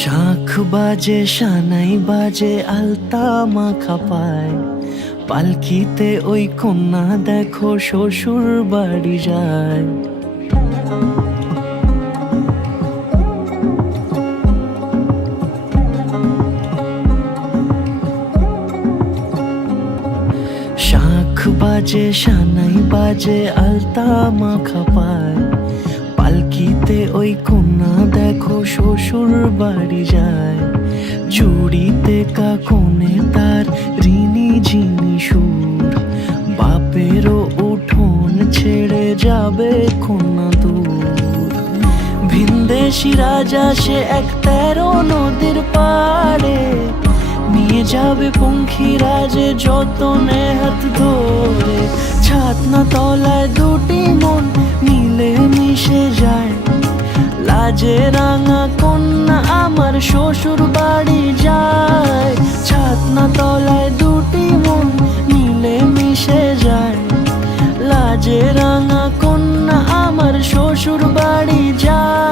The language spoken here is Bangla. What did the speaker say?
শাঁখ বাজে সানাই বাজে আলতা মাখা পায়, পালকিতে ওই কন্যা দেখো শ্বশুর বাড়ি যায়। শাঁখ বাজে সানাই বাজে আলতা মাখা পায়, পালকিতে ওই কন্যা দেখো শ্বশুর বাড়ি যায়। জুড়িতে কাকনে তার ঋণী ঝিনি সুর, বাপেরও উঠোন ছেড়ে যাবে কন্যা দূর। ভিনদেশি রাজা সে এক 13 নদীর পাড়ে, নিয়ে যাবে পঙ্খিরাজে যতনে হাত ধরে। ছাতনা তলায় দুটি মন মিলে মিশে যায়, লাজে রাঙা কন্যা আমার শ্বশুর বাড়ি যায়। ছাতনা তলায় দুটি মন মিলে মিশে যায়, লাজে রাঙা কন্যা আমার শ্বশুর বাড়ি যায়।